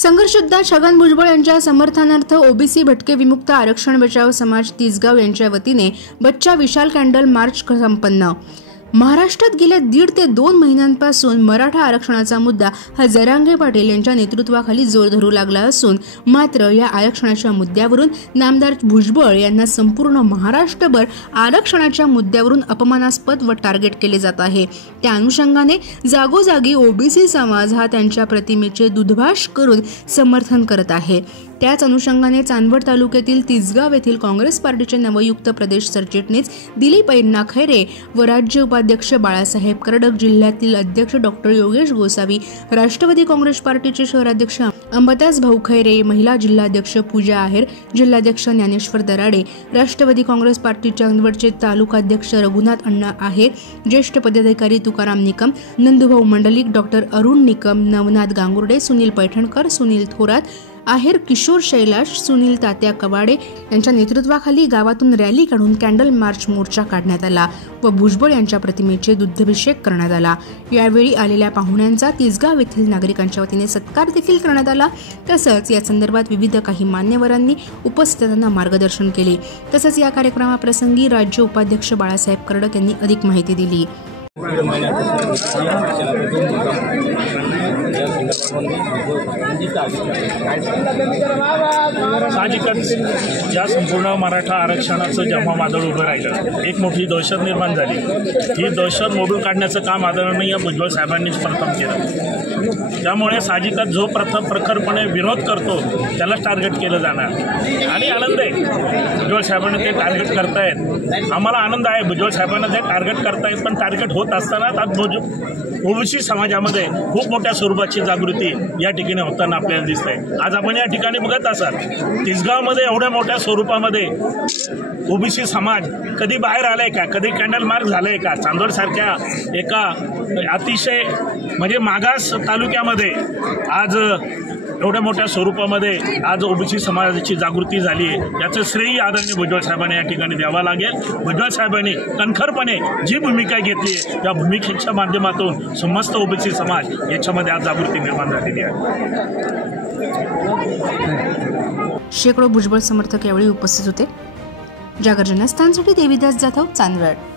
संघर्षयोद्धा छगन भुजबळ यांच्या समर्थनार्थ ओबीसी भटके विमुक्त आरक्षण बचाव समाज तिसगाव यांच्या वतीने बच्चा विशाल कॅन्डल मार्च संपन्न। महाराष्ट्रात गेल्या 1.5 ते 2 महिन्यांपासून मराठा आरक्षणाचा मुद्दा हा जरांगे पाटील यांच्या नेतृत्वाखाली जोर धरू लागला असून मात्र या आरक्षणाच्या मुद्द्यावरून नामदार भुजबळ यांना संपूर्ण महाराष्ट्रभर आरक्षणाच्या मुद्द्यावरून अपमानास्पद व टार्गेट केले जात आहे। त्या अनुषंगाने जागोजागी ओबीसी समाज हा त्यांच्या प्रतिमेचे दुधभाष करून समर्थन करत आहे। त्याच अनुषंगाने चांदवड तालुक्यातील तिसगाव येथील काँग्रेस पार्टीचे नवयुक्त प्रदेश सरचिटणीस दिलीप अण्णा खैरे व राज्य उपाध्यक्ष बाळासाहेब करडक, जिल्ह्यातील अध्यक्ष डॉक्टर योगेश गोसावी, राष्ट्रवादी काँग्रेस पार्टीचे शहराध्यक्ष अंबादास भाऊ खैरे, महिला जिल्हाध्यक्ष पूजा आहेर, जिल्हाध्यक्ष ज्ञानेश्वर दराडे, राष्ट्रवादी काँग्रेस पार्टीचे चांदवडचे तालुकाध्यक्ष रघुनाथ अण्णा आहेर, ज्येष्ठ पदाधिकारी तुकाराम निकम, नंदुभाऊ मंडलिक, डॉक्टर अरुण निकम, नवनाथ गांगुर्डे, सुनील पैठणकर, सुनील थोरात आहेर, किशोर शैलाश, सुनील तात्या कवाडे यांच्या नेतृत्वाखाली गावातून रॅली काढून कॅन्डल मार्च मोर्चा काढण्यात आला व भुजबळ यांच्या प्रतिमेचे दुग्धाभिषेक करण्यात आला। यावेळी आलेल्या पाहुण्यांचा तिसगाव येथील नागरिकांच्या वतीने सत्कार देखील करण्यात आला। तसंच या संदर्भात विविध काही मान्यवरांनी उपस्थितांना मार्गदर्शन केले। तसंच या कार्यक्रमाप्रसंगी राज्य उपाध्यक्ष बाळासाहेब करडक यांनी अधिक माहिती दिली। साहजिकच या संपूर्ण मराठा आरक्षणाचं जेव्हा वादळ उभं राहिलं, एक मोठी दहशत निर्माण झाली। ही दहशत मोडून काढण्याचं काम आदरणीय भुजबळ साहेबांनीच प्रथम केलं। त्यामुळे साहजिकच जो प्रखरपणे विरोध करतो त्यालाच टार्गेट केलं जाणार आणि आनंद आहे भुजबळ साहेबांना ते टार्गेट करतायत। आम्हाला आनंद आहे भुजबळ साहेबांना ते टार्गेट करतायत, पण टार्गेट होत असताना आज ओबीसी समाजामध्ये खूप मोठ्या स्वरूपाची जागृती या ठिकाणी होताना आपल्याला दिसते। आज आपण या ठिकाणी बघत असाल तिसगावमध्ये एवढ्या मोठ्या स्वरूपामध्ये ओबीसी समाज कधी बाहेर आलाय का, कधी कॅन्डल मार्च झालाय का? चांदवड सारख्या एका अतिशय म्हणजे मागास तालुक्यामध्ये आज एवढ्या मोठ्या स्वरूपामध्ये आज ओबीसी समाजाची जागृती झाली आहे। याचं श्रेय आदरणीय भुजबळ साहेबांनी या ठिकाणी द्यावं लागेल। भुजबळ साहेबांनी कणखरपणे जी भूमिका घेतली आहे त्या भूमिकेच्या माध्यमातून समस्त ओबीसी समाज याच्यामध्ये आज जागृती निर्माण झालेली आहे। शेकडो भुजबळ समर्थक यावेळी उपस्थित होते। जागर जनस्थानसाठी देवीदास जाधव, चांदवड।